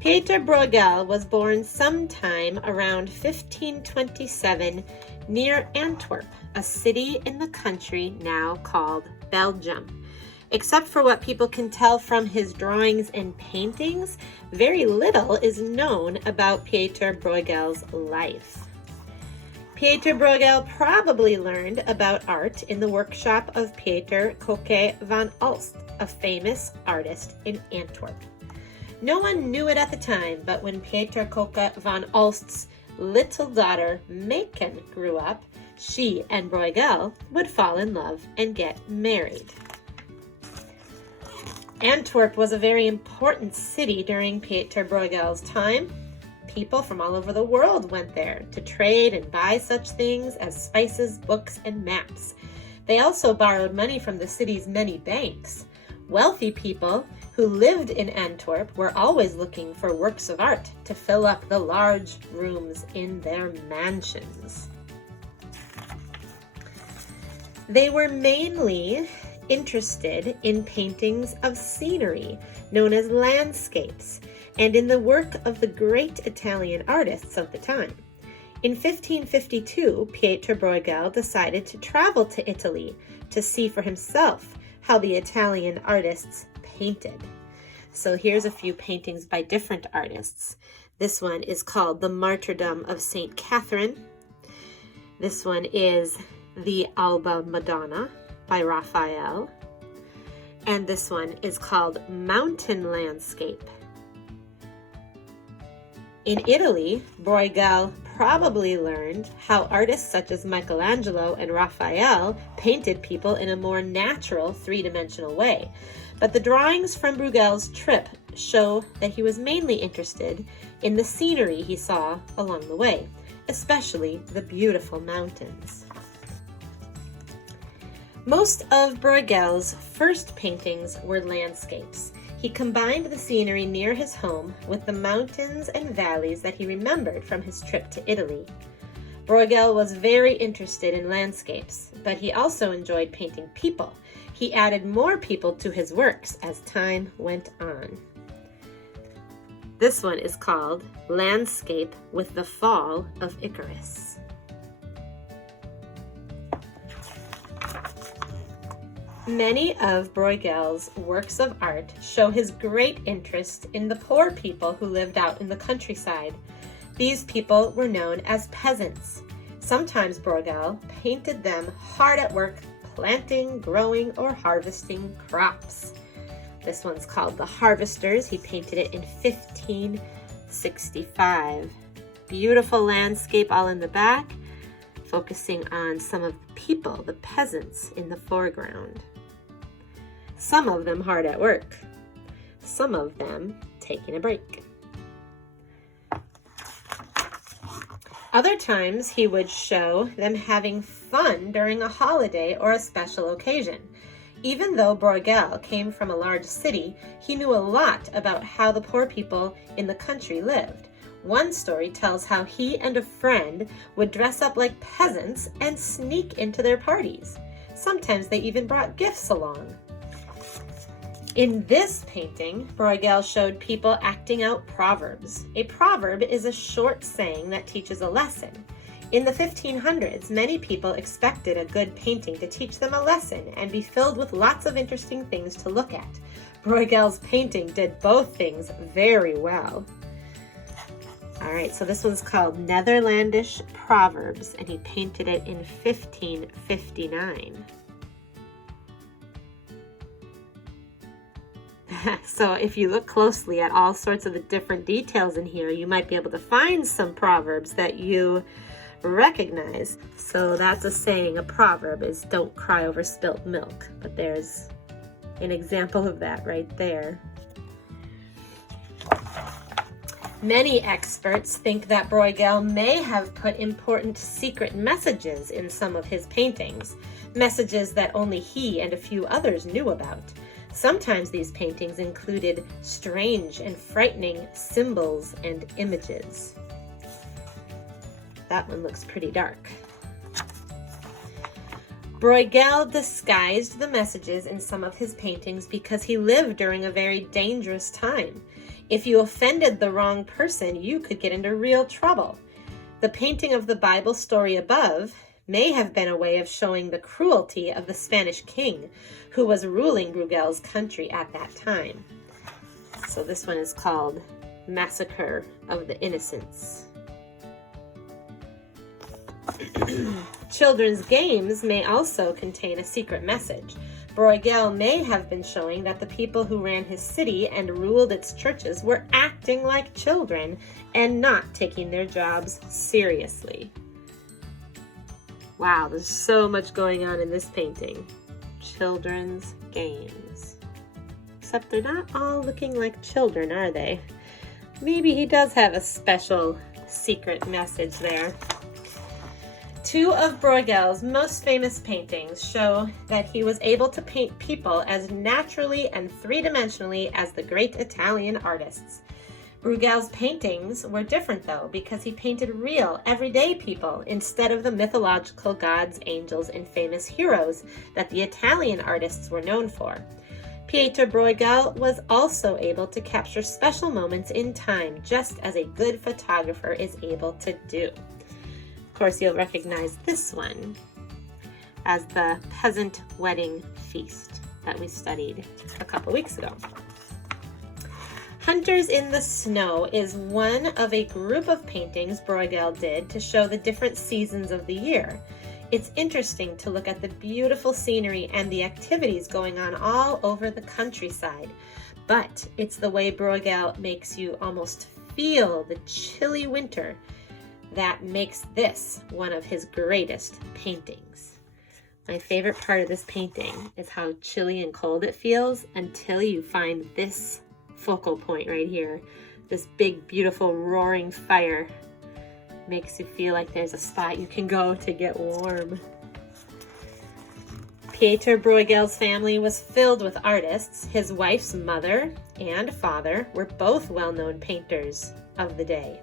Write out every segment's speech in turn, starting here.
Pieter Bruegel was born sometime around 1527 near Antwerp, a city in the country now called Belgium. Except for what people can tell from his drawings and paintings, very little is known about Pieter Bruegel's life. Pieter Bruegel probably learned about art in the workshop of Pieter Coquet van Alst, a famous artist in Antwerp. No one knew it at the time, but when Pieter Coquet van Alst's little daughter Maken grew up, she and Bruegel would fall in love and get married. Antwerp was a very important city during Pieter Bruegel's time. People from all over the world went there to trade and buy such things as spices, books, and maps. They also borrowed money from the city's many banks. Wealthy people who lived in Antwerp were always looking for works of art to fill up the large rooms in their mansions. They were mainly interested in paintings of scenery, known as landscapes, and in the work of the great Italian artists of the time. In 1552, Pieter Bruegel decided to travel to Italy to see for himself how the Italian artists painted. So here's a few paintings by different artists. This one is called The Martyrdom of St. Catherine. This one is The Alba Madonna by Raphael. And this one is called Mountain Landscape. In Italy, Bruegel probably learned how artists such as Michelangelo and Raphael painted people in a more natural three-dimensional way. But the drawings from Bruegel's trip show that he was mainly interested in the scenery he saw along the way, especially the beautiful mountains. Most of Bruegel's first paintings were landscapes. He combined the scenery near his home with the mountains and valleys that he remembered from his trip to Italy. Bruegel was very interested in landscapes, but he also enjoyed painting people. He added more people to his works as time went on. This one is called Landscape with the Fall of Icarus. Many of Bruegel's works of art show his great interest in the poor people who lived out in the countryside. These people were known as peasants. Sometimes Bruegel painted them hard at work planting, growing, or harvesting crops. This one's called The Harvesters. He painted it in 1565. Beautiful landscape all in the back, focusing on some of the people, the peasants, in the foreground. Some of them hard at work, some of them taking a break. Other times he would show them having fun during a holiday or a special occasion. Even though Bruegel came from a large city, he knew a lot about how the poor people in the country lived. One story tells how he and a friend would dress up like peasants and sneak into their parties. Sometimes they even brought gifts along. In this painting, Bruegel showed people acting out proverbs. A proverb is a short saying that teaches a lesson. In the 1500s, many people expected a good painting to teach them a lesson and be filled with lots of interesting things to look at. Bruegel's painting did both things very well. All right, so this one's called Netherlandish Proverbs, and he painted it in 1559. So if you look closely at all sorts of the different details in here, you might be able to find some proverbs that you recognize. So that's a saying, a proverb is don't cry over spilt milk. But there's an example of that right there. Many experts think that Bruegel may have put important secret messages in some of his paintings, messages that only he and a few others knew about. Sometimes these paintings included strange and frightening symbols and images. That one looks pretty dark. Bruegel disguised the messages in some of his paintings because he lived during a very dangerous time. If you offended the wrong person, you could get into real trouble. The painting of the Bible story above may have been a way of showing the cruelty of the Spanish king who was ruling Bruegel's country at that time. So this one is called Massacre of the Innocents. Children's games may also contain a secret message. Bruegel may have been showing that the people who ran his city and ruled its churches were acting like children and not taking their jobs seriously. Wow, there's so much going on in this painting. Children's games. Except they're not all looking like children, are they? Maybe he does have a special secret message there. Two of Bruegel's most famous paintings show that he was able to paint people as naturally and three-dimensionally as the great Italian artists. Bruegel's paintings were different though, because he painted real, everyday people instead of the mythological gods, angels, and famous heroes that the Italian artists were known for. Pieter Bruegel was also able to capture special moments in time, just as a good photographer is able to do. Of course, you'll recognize this one as the peasant wedding feast that we studied a couple weeks ago. Hunters in the Snow is one of a group of paintings Bruegel did to show the different seasons of the year. It's interesting to look at the beautiful scenery and the activities going on all over the countryside, but it's the way Bruegel makes you almost feel the chilly winter that makes this one of his greatest paintings. My favorite part of this painting is how chilly and cold it feels until you find this focal point right here. This big, beautiful, roaring fire makes you feel like there's a spot you can go to get warm. Pieter Bruegel's family was filled with artists. His wife's mother and father were both well-known painters of the day.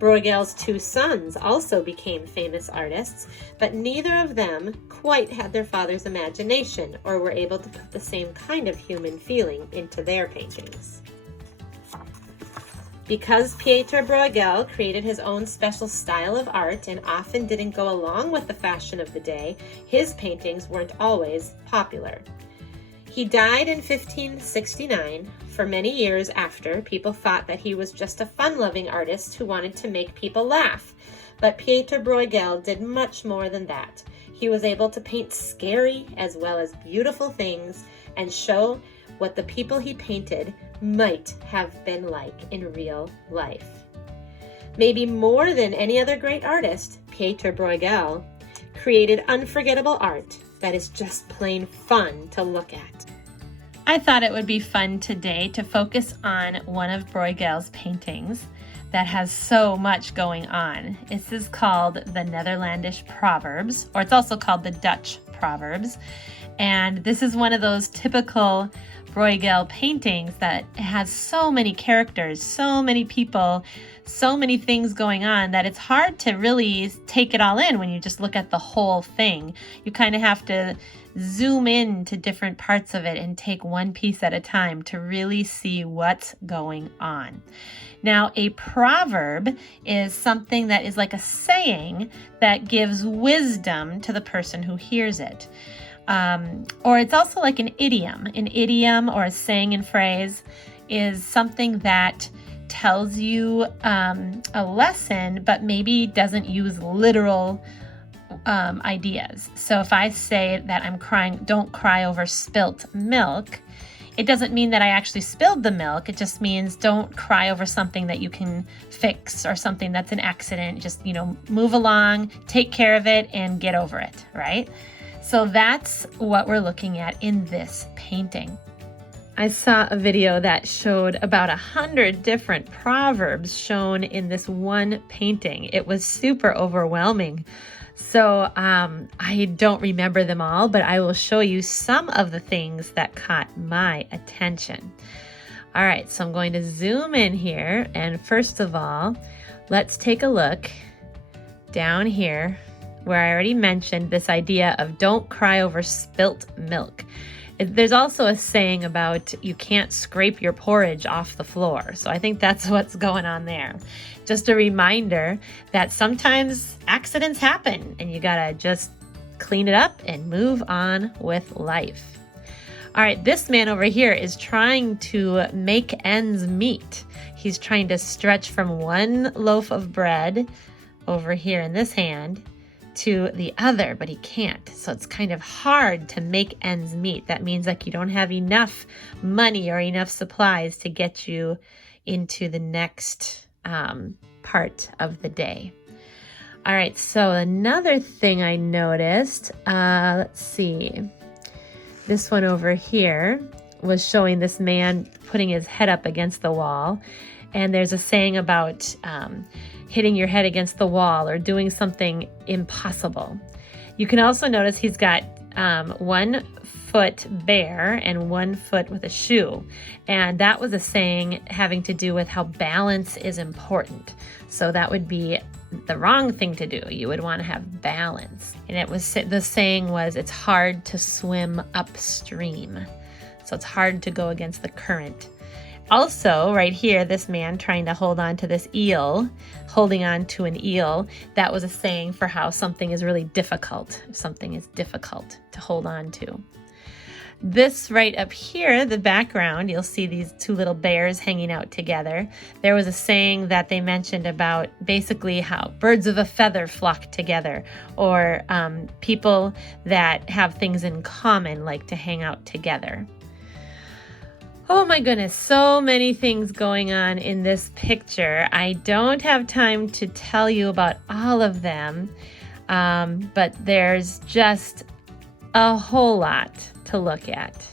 Bruegel's two sons also became famous artists, but neither of them quite had their father's imagination or were able to put the same kind of human feeling into their paintings. Because Pieter Bruegel created his own special style of art and often didn't go along with the fashion of the day, his paintings weren't always popular. He died in 1569. For many years after, people thought that he was just a fun-loving artist who wanted to make people laugh. But Pieter Bruegel did much more than that. He was able to paint scary as well as beautiful things and show what the people he painted might have been like in real life. Maybe more than any other great artist, Pieter Bruegel created unforgettable art that is just plain fun to look at. I thought it would be fun today to focus on one of Bruegel's paintings that has so much going on. This is called the Netherlandish Proverbs, or it's also called the Dutch Proverbs. And this is one of those typical Bruegel paintings that has so many characters, so many people, so many things going on that it's hard to really take it all in when you just look at the whole thing. You kind of have to zoom in to different parts of it and take one piece at a time to really see what's going on. Now, a proverb is something that is like a saying that gives wisdom to the person who hears it. Or it's also like an idiom. An idiom or a saying and phrase is something that tells you a lesson, but maybe doesn't use literal ideas. So if I say that I'm crying, don't cry over spilt milk, it doesn't mean that I actually spilled the milk. It just means don't cry over something that you can fix or something that's an accident. Just, move along, take care of it, and get over it, right? So that's what we're looking at in this painting. I saw a video that showed about 100 different proverbs shown in this one painting. It was super overwhelming. So I don't remember them all, but I will show you some of the things that caught my attention. All right, so I'm going to zoom in here. And first of all, let's take a look down here where I already mentioned this idea of don't cry over spilt milk. There's also a saying about you can't scrape your porridge off the floor. So I think that's what's going on there. Just a reminder that sometimes accidents happen and you gotta just clean it up and move on with life. All right, this man over here is trying to make ends meet. He's trying to stretch from one loaf of bread over here in this hand to the other, but he can't. So it's kind of hard to make ends meet. That means like you don't have enough money or enough supplies to get you into the next part of the day. All right, so another thing I noticed, let's see. This one over here was showing this man putting his head up against the wall. And there's a saying about hitting your head against the wall or doing something impossible. You can also notice he's got 1 foot bare and 1 foot with a shoe. And that was a saying having to do with how balance is important. So that would be the wrong thing to do. You would want to have balance. And it was, the saying was, it's hard to swim upstream. So it's hard to go against the current. Also, right here, this man trying to hold on to this eel, holding on to an eel, that was a saying for how something is really difficult. Something is difficult to hold on to. This right up here, the background, you'll see these 2 little bears hanging out together. There was a saying that they mentioned about basically how birds of a feather flock together, or people that have things in common like to hang out together. Oh my goodness, so many things going on in this picture. I don't have time to tell you about all of them, but there's just a whole lot to look at.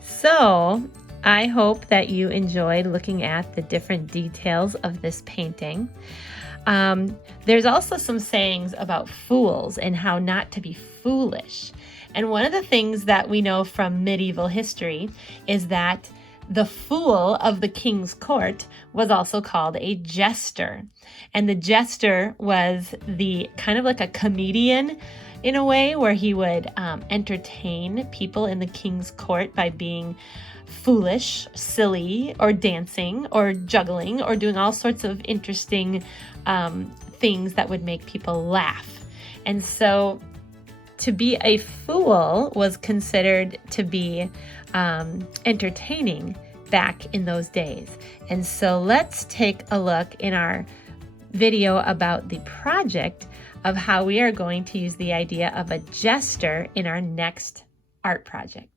So I hope that you enjoyed looking at the different details of this painting. There's also some sayings about fools and how not to be foolish. And one of the things that we know from medieval history is that the fool of the king's court was also called a jester. And the jester was the kind of like a comedian in a way, where he would entertain people in the king's court by being foolish, silly, or dancing, or juggling, or doing all sorts of interesting things that would make people laugh. And so to be a fool was considered to be entertaining back in those days. And so let's take a look in our video about the project of how we are going to use the idea of a jester in our next art project.